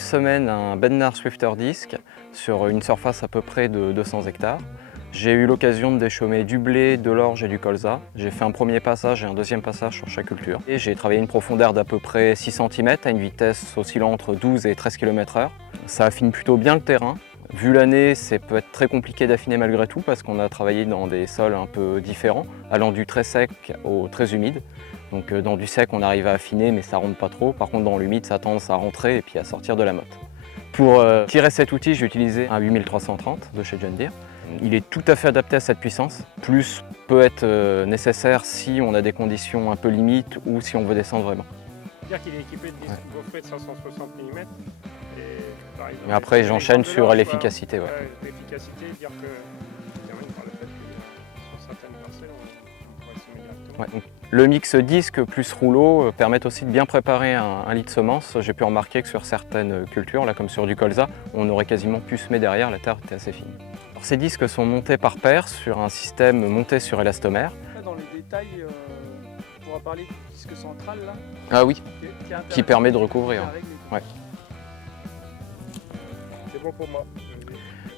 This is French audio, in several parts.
semaine un Bednar Swifter Disc sur une surface à peu près de 200 hectares. J'ai eu l'occasion de déchaumer du blé, de l'orge et du colza. J'ai fait un premier passage et un deuxième passage sur chaque culture. Et j'ai travaillé une profondeur d'à peu près 6 cm à une vitesse oscillant entre 12 et 13 km/h. Ça affine plutôt bien le terrain. Vu l'année, ça peut être très compliqué d'affiner malgré tout parce qu'on a travaillé dans des sols un peu différents, allant du très sec au très humide. Donc dans du sec, on arrive à affiner mais ça ne rentre pas trop. Par contre dans l'humide, ça a tendance à rentrer et puis à sortir de la motte. Pour tirer cet outil, j'ai utilisé un 8330 de chez John Deere. Il est tout à fait adapté à cette puissance. Plus peut être nécessaire si on a des conditions un peu limites ou si on veut descendre vraiment. C'est-à-dire qu'il est équipé de disques gaufrés de 560 mm. Et après, j'enchaîne sur l'efficacité. Ouais. L'efficacité, dire que termine par le fait que sur certaines parcelles, on pourrait semer directement. Ouais, donc, le mix disque plus rouleau permet aussi de bien préparer un lit de semences. J'ai pu remarquer que sur certaines cultures, là, comme sur du colza, on aurait quasiment pu semer derrière, la terre était assez fine. Alors, ces disques sont montés par paire sur un système monté sur élastomère. Dans les détails, on pourra parler du disque central là. Ah oui, qui permet de recouvrir. Ouais. C'est bon pour moi.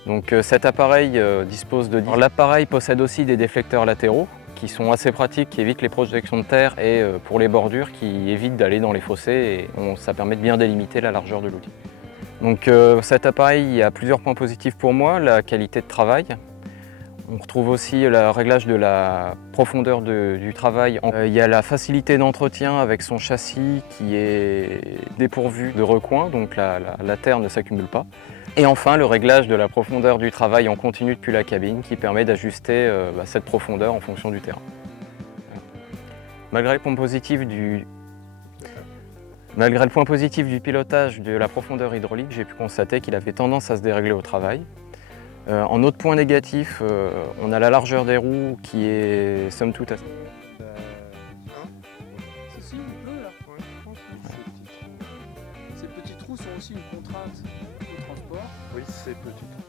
Donc cet appareil dispose de... L'appareil possède aussi des déflecteurs latéraux qui sont assez pratiques, qui évitent les projections de terre et pour les bordures qui évitent d'aller dans les fossés et ça permet de bien délimiter la largeur de l'outil. Donc cet appareil, il y a plusieurs points positifs pour moi, la qualité de travail. On retrouve aussi le réglage de la profondeur du travail. Il y a la facilité d'entretien avec son châssis qui est dépourvu de recoins, donc la terre ne s'accumule pas. Et enfin, le réglage de la profondeur du travail en continu depuis la cabine qui permet d'ajuster cette profondeur en fonction du terrain. Malgré le point positif du pilotage de la profondeur hydraulique, j'ai pu constater qu'il avait tendance à se dérégler au travail. En autre point négatif, on a la largeur des roues qui est somme toute assez... Si, il pleut là. Ouais, je pense que ces petits trous sont aussi une contrainte au transport. Oui, ces petits trous.